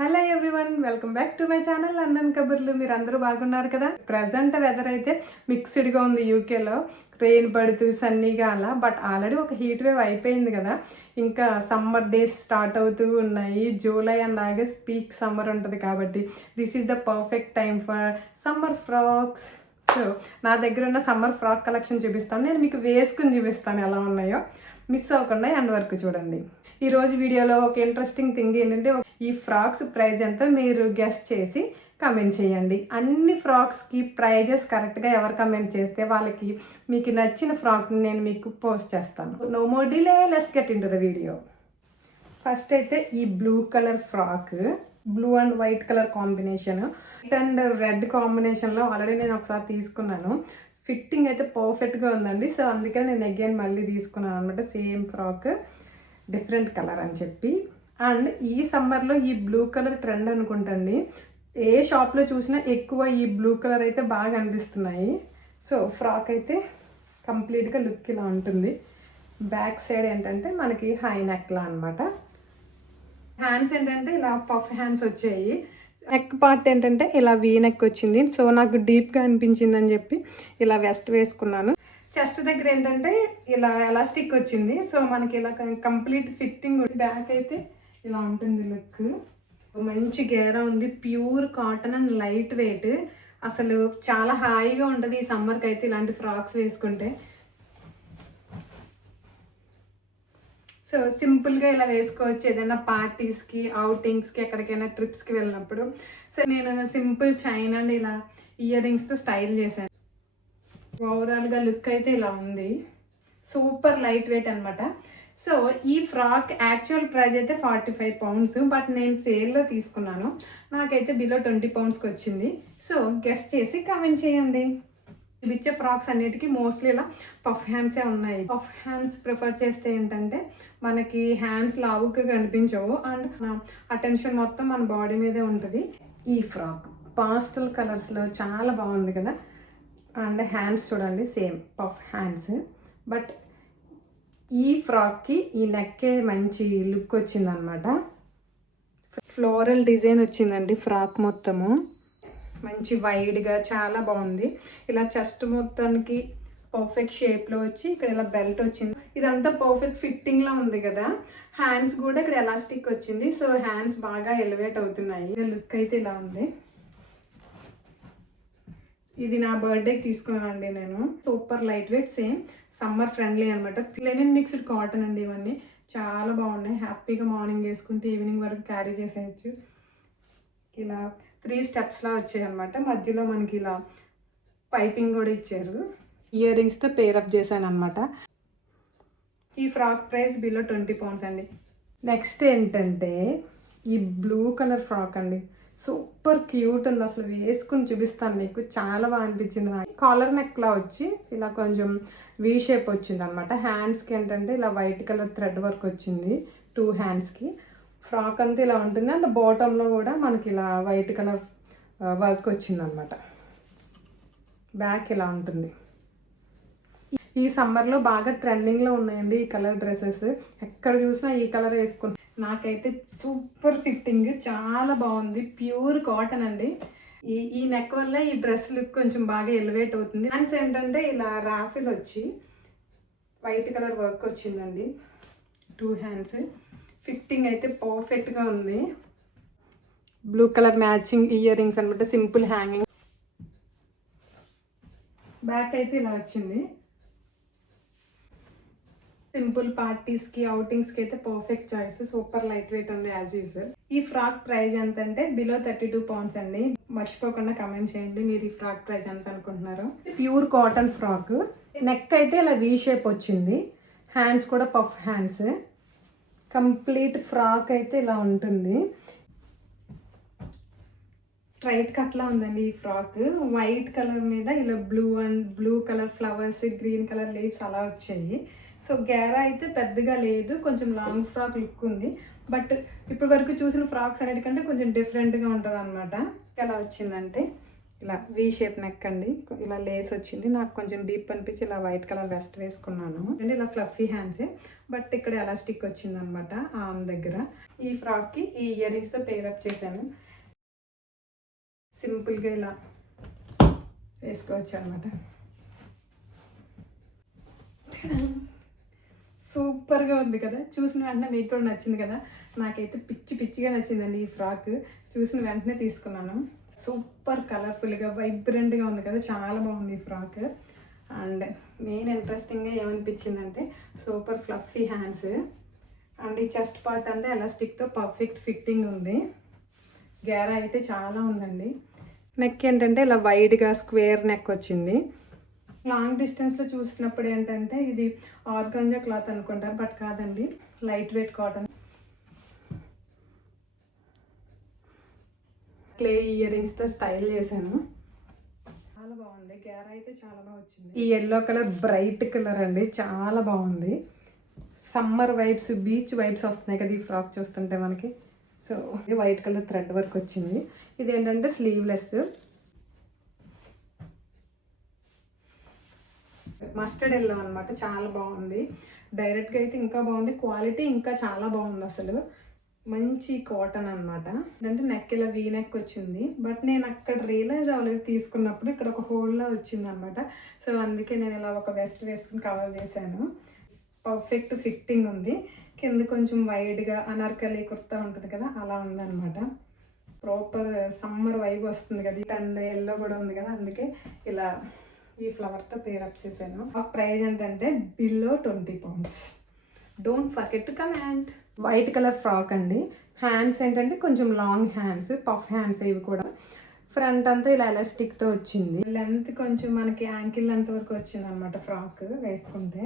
Hello everyone, welcome back to my channel London కబుర్లు. మీరు అందరూ బాగున్నారు కదా. ప్రజెంట్ వెదర్ అయితే మిక్స్డ్గా ఉంది యూకేలో. రెయిన్ పడుతూ సన్నీగా అలా, బట్ ఆల్రెడీ ఒక హీట్ వేవ్ అయిపోయింది కదా. ఇంకా సమ్మర్ డేస్ స్టార్ట్ అవుతూ ఉన్నాయి. July and August peak summer ఉంటుంది కాబట్టి this is the perfect time for summer frocks. So నా దగ్గర ఉన్న సమ్మర్ ఫ్రాక్ కలెక్షన్ చూపిస్తాను. నేను మీకు వేసుకుని చూపిస్తాను ఎలా ఉన్నాయో. మిస్ అవ్వకుండా ఎండ్ వరకు చూడండి. ఈరోజు వీడియోలో ఒక ఇంట్రెస్టింగ్ థింగ్ ఏంటంటే, ఈ ఫ్రాక్స్ ప్రైస్ ఎంతో మీరు గెస్ చేసి కమెంట్ చేయండి. అన్ని ఫ్రాక్స్కి ప్రైజెస్ కరెక్ట్గా ఎవరు కమెంట్ చేస్తే వాళ్ళకి మీకు నచ్చిన ఫ్రాక్ని నేను మీకు పోస్ట్ చేస్తాను. No more delay, let's get into the video. First అయితే ఈ blue colour frock, blue and white colour combination, white and red కాంబినేషన్లో ఆల్రెడీ నేను ఒకసారి తీసుకున్నాను. ఫిట్టింగ్ అయితే పర్ఫెక్ట్గా ఉందండి. సో అందుకని నేను అగైన్ మళ్ళీ తీసుకున్నాను అనమాట. సేమ్ ఫ్రాక్, డిఫరెంట్ కలర్ అని చెప్పి. అండ్ ఈ సమ్మర్లో ఈ బ్లూ కలర్ ట్రెండ్ అనుకుంటండి. ఏ షాప్లో చూసినా ఎక్కువ ఈ బ్లూ కలర్ అయితే బాగా అనిపిస్తున్నాయి. సో ఫ్రాక్ అయితే కంప్లీట్గా లుక్ ఇలా ఉంటుంది. బ్యాక్ సైడ్ ఏంటంటే మనకి హై నెక్లా అనమాట. హ్యాండ్స్ ఏంటంటే ఇలా పఫ్ హ్యాండ్స్ వచ్చాయి. నెక్ పార్ట్ ఏంటంటే ఇలా వీ నెక్ వచ్చింది. సో నాకు డీప్గా అనిపించింది అని చెప్పి ఇలా వెస్ట్ వేసుకున్నాను. చెస్ట్ దగ్గర ఏంటంటే ఇలా ఎలాస్టిక్ వచ్చింది. సో మనకి ఇలా కంప్లీట్ ఫిట్టింగ్. బ్యాక్ అయితే ఇలా ఉంటుంది లుక్. మంచి గేరా ఉంది, pure cotton and light weight. అసలు చాలా హాయిగా ఉంటుంది ఈ సమ్మర్కి అయితే ఇలాంటి ఫ్రాక్స్ వేసుకుంటే. సో సింపుల్గా ఇలా వేసుకోవచ్చు ఏదైనా పార్టీస్కి, అవుటింగ్స్కి, ఎక్కడికైనా ట్రిప్స్కి వెళ్ళినప్పుడు. సో నేను సింపుల్ చైన్ అండ్ ఇలా ఇయర్ రింగ్స్తో స్టైల్ చేశాను. ఓవరాల్గా లుక్ అయితే ఇలా ఉంది. సూపర్ లైట్ వెయిట్ అనమాట. సో ఈ ఫ్రాక్ యాక్చువల్ ప్రైస్ అయితే 45 pounds, బట్ నేను సేల్లో తీసుకున్నాను. నాకైతే బిలో 20 poundsకి వచ్చింది. సో గెస్ చేసి కామెంట్ చేయండి. చూపించే ఫ్రాక్స్ అన్నిటికీ మోస్ట్లీ ఇలా పఫ్ హ్యాండ్సే ఉన్నాయి. పఫ్ హ్యాండ్స్ ప్రిఫర్ చేస్తే ఏంటంటే మనకి హ్యాండ్స్ లావుగా కనిపించవు అండ్ అటెన్షన్ మొత్తం మన బాడీ మీదే ఉంటుంది. ఈ ఫ్రాక్ పాస్టల్ కలర్స్లో చాలా బాగుంది కదా. అండ్ హ్యాండ్స్ చూడండి, సేమ్ పఫ్ హ్యాండ్స్. బట్ ఈ ఫ్రాక్కి ఈ నెక్కే మంచి లుక్ వచ్చిందనమాట. ఫ్లోరల్ డిజైన్ వచ్చిందండి ఫ్రాక్ మొత్తము. మంచి వైడ్గా చాలా బాగుంది. ఇలా చెస్ట్ మొత్తానికి పర్ఫెక్ట్ షేప్లో వచ్చి ఇక్కడ ఇలా బెల్ట్ వచ్చింది. ఇదంతా పర్ఫెక్ట్ ఫిట్టింగ్లో ఉంది కదా. హ్యాండ్స్ కూడా ఇక్కడ ఎలాస్టిక్ వచ్చింది. సో హ్యాండ్స్ బాగా ఎలివేట్ అవుతున్నాయి. లుక్ అయితే ఇలా ఉంది. ఇది నా బర్త్డేకి తీసుకున్నానండి నేను. Super light weight, same summer friendly అనమాట. లెనిన్ మిక్స్డ్ కాటన్ అండి. ఇవన్నీ చాలా బాగున్నాయి. హ్యాపీగా మార్నింగ్ వేసుకుంటే ఈవినింగ్ వరకు క్యారీ చేసేయచ్చు. ఇలా 3 స్టెప్స్లా వచ్చాయి అనమాట. మధ్యలో మనకి ఇలా పైపింగ్ కూడా ఇచ్చారు. ఇయర్ రింగ్స్తో పేరప్ చేశాను అనమాట. ఈ ఫ్రాక్ ప్రైస్ బిలో 20 pounds అండి. నెక్స్ట్ ఏంటంటే ఈ బ్లూ కలర్ ఫ్రాక్ అండి. సూపర్ క్యూట్ ఉంది. అసలు వేసుకుని చూపిస్తాను మీకు. చాలా బాగా అనిపించింది నాకు. కాలర్ నెక్లా వచ్చి ఇలా కొంచెం వీ షేప్ వచ్చింది అనమాట. హ్యాండ్స్కి ఏంటంటే ఇలా వైట్ కలర్ థ్రెడ్ వర్క్ వచ్చింది 2 హ్యాండ్స్కి. ఫ్రాక్ అంతా ఇలా ఉంటుంది. అండ్ బాటంలో కూడా మనకి ఇలా వైట్ కలర్ వర్క్ వచ్చింది అనమాట. బ్యాక్ ఇలా ఉంటుంది. ఈ సమ్మర్లో బాగా ట్రెండింగ్లో ఉన్నాయండి ఈ కలర్ డ్రెస్సెస్. ఎక్కడ చూసినా ఈ కలర్ వేసుకుని నాకైతే సూపర్ ఫిట్టింగ్, చాలా బాగుంది. ప్యూర్ కాటన్ అండి. ఈ నెక్ వల్ల ఈ డ్రెస్ లుక్ కొంచెం బాగా ఎలివేట్ అవుతుంది. హ్యాండ్స్ ఏంటంటే ఇలా రాఫిల్ వచ్చి వైట్ కలర్ వర్క్ వచ్చిందండి 2 హ్యాండ్స్. ఫిట్టింగ్ అయితే పర్ఫెక్ట్గా ఉంది. Blue colour matching earrings అనమాట. Simple hanging. బ్యాక్ అయితే ఇలా వచ్చింది. సింపుల్ పార్టీస్కి, అవుటింగ్స్కి అయితే perfect choice. Super lightweight ఉంది యాజ్ యూజువల్. ఈ ఫ్రాక్ ప్రైస్ ఎంత అంటే బిలో 32 pounds అండి. మర్చిపోకుండా కమెంట్ చేయండి మీరు ఈ ఫ్రాక్ ప్రైస్ ఎంత అనుకుంటున్నారు. Pure cotton frock. నెక్ అయితే ఇలా వీ షేప్ వచ్చింది. హ్యాండ్స్ కూడా పఫ్ హ్యాండ్స్. కంప్లీట్ ఫ్రాక్ అయితే ఇలా ఉంటుంది. స్ట్రైట్ కట్లా ఉందండి ఈ ఫ్రాక్. వైట్ కలర్ మీద ఇలా blue colour flowers, green colour leaves అలా వచ్చాయి. సో గేరా అయితే పెద్దగా లేదు, కొంచెం లాంగ్ ఫ్రాక్ లుక్ ఉంది. బట్ ఇప్పటి వరకు చూసిన ఫ్రాక్స్ అన్నిటికంటే కొంచెం డిఫరెంట్గా ఉంటుంది అనమాట. ఎలా వచ్చిందంటే ఇలా వీ షేప్ నెక్ అండి, ఇలా లేస్ వచ్చింది. నాకు కొంచెం డీప్ అనిపించి ఇలా వైట్ కలర్ వెస్ట్ వేసుకున్నాను అండ్ ఇలా ఫ్లఫీ హ్యాండ్సే, బట్ ఇక్కడ ఎలాస్టిక్ వచ్చింది అనమాట ఆర్మ్ దగ్గర. ఈ ఫ్రాక్కి ఈ ఇయర్ రింగ్స్తో పేరప్ చేశాను. సింపుల్గా ఇలా వేసుకోవచ్చు అనమాట. సూపర్గా ఉంది కదా, చూసిన వెంటనే మీకు కూడా నచ్చింది కదా. నాకైతే పిచ్చిగా నచ్చిందండి ఈ ఫ్రాక్. చూసిన వెంటనే తీసుకున్నాను. సూపర్ కలర్ఫుల్గా వైబ్రెంట్గా ఉంది కదా, చాలా బాగుంది ఈ ఫ్రాక్. అండ్ మెయిన్ ఇంట్రెస్టింగ్గా ఏమనిపించిందంటే సూపర్ ఫ్లఫీ హ్యాండ్స్ అండ్ ఈ చెస్ట్ పార్ట్ అంతా ఎలాస్టిక్తో పర్ఫెక్ట్ ఫిట్టింగ్ ఉంది. గేరా అయితే చాలా ఉందండి. నెక్ ఏంటంటే ఇలా వైడ్గా స్క్వేర్ నెక్ వచ్చింది. లాంగ్ డిస్టెన్స్లో చూసినప్పుడు ఏంటంటే ఇది ఆర్గాంజా క్లాత్ అనుకుంటారు, బట్ కాదండి, లైట్ వెయిట్ కాటన్. క్లే ఇయర్ రింగ్స్తో స్టైల్ చేశాను, చాలా బాగుంది. గేరా అయితే చాలా బాగా వచ్చింది. ఈ ఎల్లో కలర్ బ్రైట్ కలర్ అండి, చాలా బాగుంది. సమ్మర్ వైబ్స్, బీచ్ వైబ్స్ వస్తున్నాయి కదా ఈ ఫ్రాక్ చూస్తుంటే మనకి. సో ఇది వైట్ కలర్ థ్రెడ్ వర్క్ వచ్చింది. ఇది ఏంటంటే స్లీవ్లెస్, మస్టర్డ్ ఎల్లో అనమాట, చాలా బాగుంది. డైరెక్ట్గా అయితే ఇంకా బాగుంది, క్వాలిటీ ఇంకా చాలా బాగుంది. అసలు మంచి కాటన్ అనమాట. అంటే నెక్ ఇలా వీ నెక్ వచ్చింది, బట్ నేను అక్కడ రియలైజ్ అవ్వలేదు తీసుకున్నప్పుడు. ఇక్కడ ఒక హోల్లా వచ్చింది అనమాట. సో అందుకే నేను ఇలా ఒక వెస్ట్ వేసుకుని కవర్ చేశాను. పర్ఫెక్ట్ ఫిట్టింగ్ ఉంది. కింద కొంచెం వైడ్గా అనార్కలి కుర్తా ఉంటుంది కదా, అలా ఉందన్నమాట. ప్రాపర్ సమ్మర్ వైబ్ వస్తుంది కదా. అండ్ ఎల్లో కూడా ఉంది కదా, అందుకే ఇలా ఈ ఫ్లవర్తో పేరప్ చేశాను. ఆ ప్రైస్ ఎంతంటే below 20 pounds. Don't forget to comment. White colour frock అండి. హ్యాండ్స్ ఏంటంటే కొంచెం లాంగ్ హ్యాండ్స్, పఫ్ హ్యాండ్స్. ఇవి కూడా ఫ్రంట్ అంతా ఇలా ఎలాస్టిక్తో వచ్చింది. లెంత్ కొంచెం మనకి యాంకిల్ లెంత్ వరకు వచ్చింది అనమాట ఫ్రాక్ వేసుకుంటే.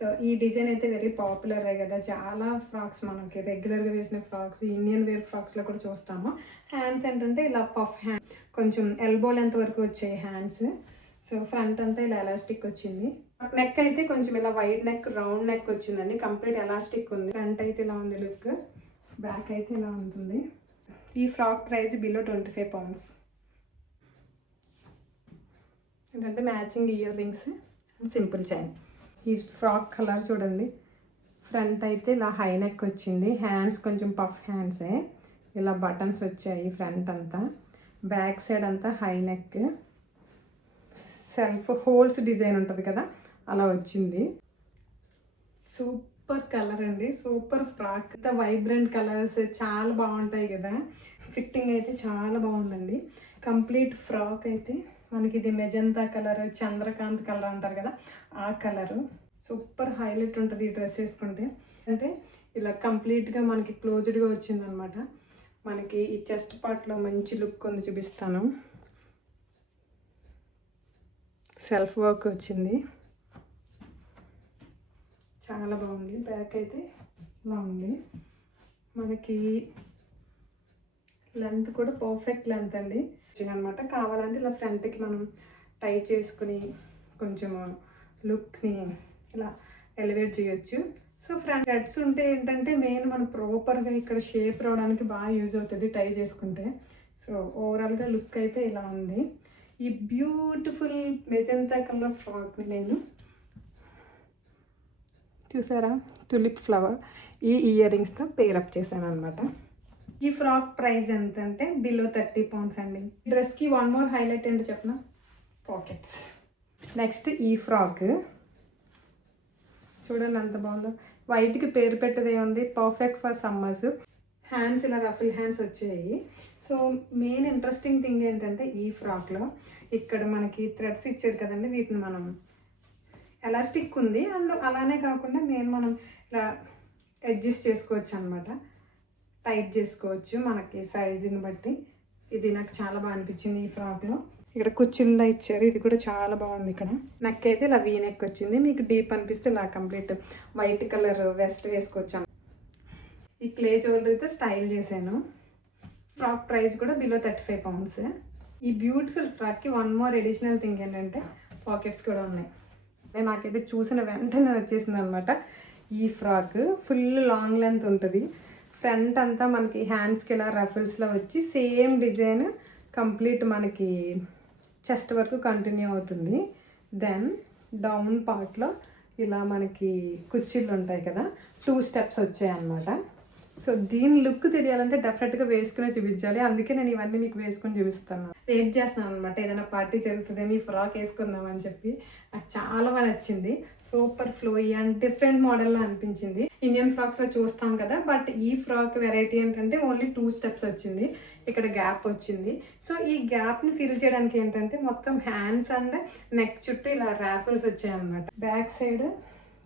సో ఈ డిజైన్ అయితే వెరీ పాపులర్ కదా. చాలా ఫ్రాక్స్ మనకి రెగ్యులర్గా వేసిన ఫ్రాక్స్, ఇండియన్ వేర్ ఫ్రాక్స్లో కూడా చూస్తాము. హ్యాండ్స్ ఏంటంటే ఇలా పఫ్ హ్యాండ్, కొంచెం ఎల్బో లెంత్ వరకు వచ్చాయి హ్యాండ్స్. సో ఫ్రంట్ అంతా ఇలా ఎలాస్టిక్ వచ్చింది. నెక్ అయితే కొంచెం ఇలా వైడ్ నెక్, రౌండ్ నెక్ వచ్చిందండి. కంప్లీట్ ఎలాస్టిక్ ఉంది. ఫ్రంట్ అయితే ఇలా ఉంది లుక్, బ్యాక్ అయితే ఇలా ఉంటుంది. ఈ ఫ్రాక్ ప్రైస్ బిలో 25 pounds. ఏంటంటే matching ear rings, simple chain. ఈ ఫ్రాక్ కలర్ చూడండి. ఫ్రంట్ అయితే ఇలా హై నెక్ వచ్చింది. హ్యాండ్స్ కొంచెం పఫ్ హ్యాండ్సే, ఇలా బటన్స్ వచ్చాయి ఫ్రంట్ అంతా. బ్యాక్ సైడ్ అంతా high neck, self holes design ఉంటుంది కదా, అలా వచ్చింది. సూపర్ కలర్ అండి, సూపర్ ఫ్రాక్. ఇంత వైబ్రెంట్ కలర్స్ చాలా బాగుంటాయి కదా. ఫిట్టింగ్ అయితే చాలా బాగుందండి. కంప్లీట్ ఫ్రాక్ అయితే మనకి ఇది మెజంతా కలర్, చంద్రకాంత్ కలర్ అంటారు కదా, ఆ కలరు. సూపర్ హైలైట్ ఉంటుంది ఈ డ్రెస్ వేసుకుంటే. అంటే ఇలా కంప్లీట్గా మనకి క్లోజ్డ్గా వచ్చిందనమాట. మనకి ఈ చెస్ట్ పార్ట్లో మంచి లుక్ ఉంది, చూపిస్తాను. సెల్ఫ్ వర్క్ వచ్చింది, చాలా బాగుంది. బ్యాక్ అయితే ఇలా ఉంది. మనకి లెంత్ కూడా పర్ఫెక్ట్ లెంత్ అండి అనమాట. కావాలంటే ఇలా ఫ్రంట్కి మనం టై చేసుకుని కొంచెం లుక్ని ఇలా ఎలివేట్ చేయొచ్చు. సో ఫ్రంట్ థ్రెడ్స్ ఉంటే ఏంటంటే మెయిన్ మనం ప్రాపర్గా ఇక్కడ షేప్ రావడానికి బాగా యూజ్ అవుతుంది టై చేసుకుంటే. సో ఓవరాల్గా లుక్ అయితే ఇలా ఉంది. ఈ బ్యూటిఫుల్ మెజంతా కలర్ ఫ్రాక్ని నేను చూసారా, టులిప్ ఫ్లవర్, ఈ ఇయర్ రింగ్స్తో పేరప్ చేశాను అనమాట. ఈ ఫ్రాక్ ప్రైస్ ఎంత అంటే బిలో 30 pounds అండి. డ్రెస్కి వన్ మోర్ హైలైట్ ఏంటో చెప్పనా, పాకెట్స్. నెక్స్ట్ ఈ ఫ్రాక్ చూడండి ఎంత బాగుందో. వైట్కి పేరు పెట్టదే ఉంది, పర్ఫెక్ట్ ఫర్ సమ్మర్స్. హ్యాండ్స్ ఇలా రఫుల్ హ్యాండ్స్ వచ్చాయి. సో మెయిన్ ఇంట్రెస్టింగ్ థింగ్ ఏంటంటే ఈ ఫ్రాక్లో ఇక్కడ మనకి థ్రెడ్స్ ఇచ్చారు కదండి, వీటిని మనం ఎలాస్టిక్ ఉంది అండ్ అలానే కాకుండా మనం ఇలా అడ్జస్ట్ చేసుకోవచ్చు అనమాట, టైట్ చేసుకోవచ్చు మనకి సైజుని బట్టి. ఇది నాకు చాలా బాగా అనిపించింది ఈ ఫ్రాక్లో. ఇక్కడ కుచ్చిళ్ళ ఇచ్చారు, ఇది కూడా చాలా బాగుంది. ఇక్కడ నెక్ అయితే ఇలా వీ నెక్ వచ్చింది. మీకు డీప్ అనిపిస్తే ఇలా కంప్లీట్ వైట్ కలర్ వెస్ట్ వేసుకోవచ్చు. ఈ క్లే జ్యువెలరీతో స్టైల్ చేశాను. ఫ్రాక్ ప్రైస్ కూడా బిలో 35 pounds. ఈ బ్యూటిఫుల్ ఫ్రాక్కి వన్ మోర్ ఎడిషనల్ థింగ్ ఏంటంటే పాకెట్స్ కూడా ఉన్నాయి. నాకైతే చూసిన వెంటనే వచ్చేసింది అనమాట. ఈ ఫ్రాక్ ఫుల్ లాంగ్ లెంత్ ఉంటుంది. ఫ్రంట్ అంతా మనకి హ్యాండ్స్కి ఇలా రఫుల్స్లో వచ్చి సేమ్ డిజైన్ కంప్లీట్ మనకి చెస్ట్ వరకు కంటిన్యూ అవుతుంది. దెన్ డౌన్ పార్ట్లో ఇలా మనకి కుర్చీలు ఉంటాయి కదా, 2 స్టెప్స్ వచ్చాయి అన్నమాట. సో దీని లుక్ తెలియాలంటే డెఫినెట్గా వేసుకునే చూపించాలి. అందుకే నేను ఇవన్నీ మీకు వేసుకొని చూపిస్తాను. వెయిట్ చేస్తున్నాను అనమాట, ఏదైనా పార్టీ జరుగుతుందని ఫ్రాక్ వేసుకుందామని చెప్పి. నాకు చాలా బాగా నచ్చింది. సూపర్ ఫ్లోయీ అండ్ డిఫరెంట్ మోడల్లో అనిపించింది. ఇండియన్ ఫ్రాక్స్లో చూస్తాం కదా, బట్ ఈ ఫ్రాక్ వెరైటీ ఏంటంటే ఓన్లీ 2 స్టెప్స్ వచ్చింది. ఇక్కడ గ్యాప్ వచ్చింది. సో ఈ గ్యాప్ని ఫిల్ చేయడానికి ఏంటంటే మొత్తం హ్యాండ్స్ అండ్ నెక్ చుట్టూ ఇలా ర్యాఫిల్స్ వచ్చాయి అనమాట. బ్యాక్ సైడ్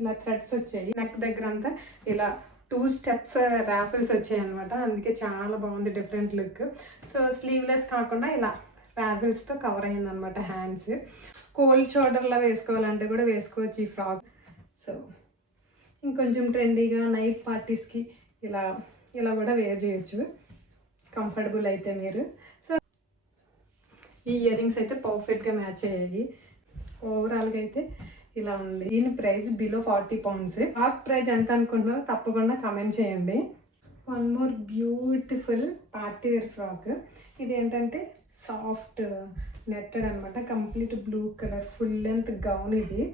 ఇలా థ్రెడ్స్ వచ్చాయి. నెక్ దగ్గర అంతా ఇలా 2 స్టెప్స్ ర్యాఫిల్స్ వచ్చాయి అనమాట. అందుకే చాలా బాగుంది, డిఫరెంట్ లుక్. సో స్లీవ్లెస్ కాకుండా ఇలా ర్యాఫిల్స్తో కవర్ అయింది అనమాట హ్యాండ్స్. కోల్డ్ షోల్డర్లా వేసుకోవాలంటే కూడా వేసుకోవచ్చు ఈ ఫ్రాక్. సో ఇంకొంచెం ట్రెండీగా నైట్ పార్టీస్కి ఇలా ఇలా కూడా వేర్ చేయొచ్చు, కంఫర్టబుల్ అయితే మీరు. సో ఈ ఇయర్ రింగ్స్ అయితే పర్ఫెక్ట్గా మ్యాచ్ అయ్యాయి. ఓవరాల్గా అయితే ఇలా ఉంది. దీని price below 40 pounds. Frock price ఎంత అనుకుంటున్నారో తప్పకుండా కమెంట్ చేయండి. One more beautiful party wear frock. ఇది ఏంటంటే సాఫ్ట్ నెట్టెడ్ అనమాట, complete blue colour full length gown ఇది.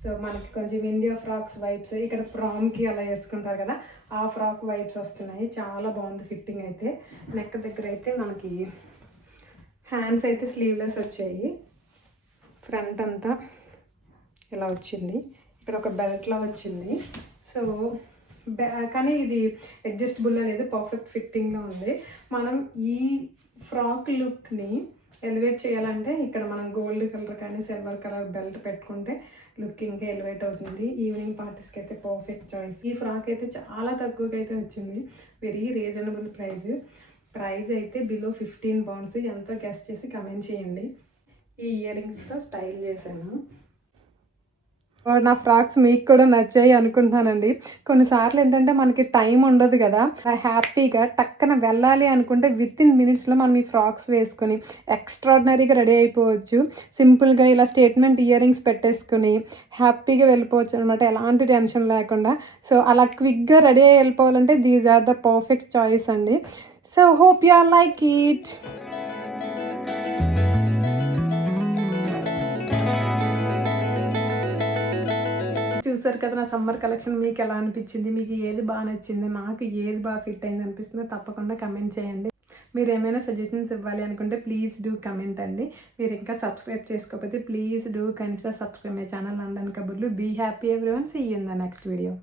సో మనకి కొంచెం ఇండియా ఫ్రాక్స్ వైబ్స్, ఇక్కడ ప్రామ్కి అలా వేసుకుంటారు కదా, ఆ ఫ్రాక్ వైబ్స్ వస్తున్నాయి. చాలా బాగుంది ఫిట్టింగ్ అయితే. నెక్ దగ్గర అయితే మనకి హ్యాండ్స్ అయితే స్లీవ్లెస్ వచ్చాయి. ఫ్రంట్ అంతా ఇలా వచ్చింది. ఇక్కడ ఒక బెల్ట్లా వచ్చింది. సో కానీ ఇది అడ్జస్టబుల్ అనేది పర్ఫెక్ట్ ఫిట్టింగ్లో ఉంది. మనం ఈ ఫ్రాక్ లుక్ని ఎలివేట్ చేయాలంటే ఇక్కడ మనం గోల్డ్ కలర్ కానీ సిల్వర్ కలర్ బెల్ట్ పెట్టుకుంటే లుక్ ఇంకా ఎలివేట్ అవుతుంది. ఈవినింగ్ పార్టీస్కి అయితే పర్ఫెక్ట్ చాయిస్. ఈ ఫ్రాక్ అయితే చాలా తక్కువగా అయితే వచ్చింది. వెరీ రీజనబుల్ ప్రైస్ అయితే బిలో 15 pounds. ఎంతో గెస్ట్ చేసి కమెంట్ చేయండి. ఈ ఇయర్ రింగ్స్తో స్టైల్ చేశాను. నా ఫ్రాక్స్ మీకు కూడా నచ్చాయి అనుకుంటున్నానండి. కొన్నిసార్లు ఏంటంటే మనకి టైం ఉండదు కదా, హ్యాపీగా టక్కన వెళ్ళాలి అనుకుంటే వితిన్ మినిట్స్లో మనం ఈ ఫ్రాక్స్ వేసుకొని ఎక్స్ట్రాడినరీగా రెడీ అయిపోవచ్చు. సింపుల్గా ఇలా స్టేట్మెంట్ ఇయర్ రింగ్స్ పెట్టేసుకొని హ్యాపీగా వెళ్ళిపోవచ్చు అనమాట, ఎలాంటి టెన్షన్ లేకుండా. సో అలా క్విక్గా రెడీ అయ్యి వెళ్ళిపోవాలంటే these are the perfect choice అండి. So hope you are like it. చూసారు కదా నా సమ్మర్ కలెక్షన్. మీకు ఎలా అనిపించింది? మీకు ఏది బాగా నచ్చింది? నాకు ఏది బాగా ఫిట్ అయింది అనిపిస్తుందో తప్పకుండా కమెంట్ చేయండి. మీరు ఏమైనా సజెషన్స్ ఇవ్వాలి అనుకుంటే ప్లీజ్ డూ కమెంట్ అండి. మీరు ఇంకా సబ్స్క్రైబ్ చేసుకోకపోతే please do consider subscribe my channel London కబుర్లు. Be happy everyone. See you in the next video.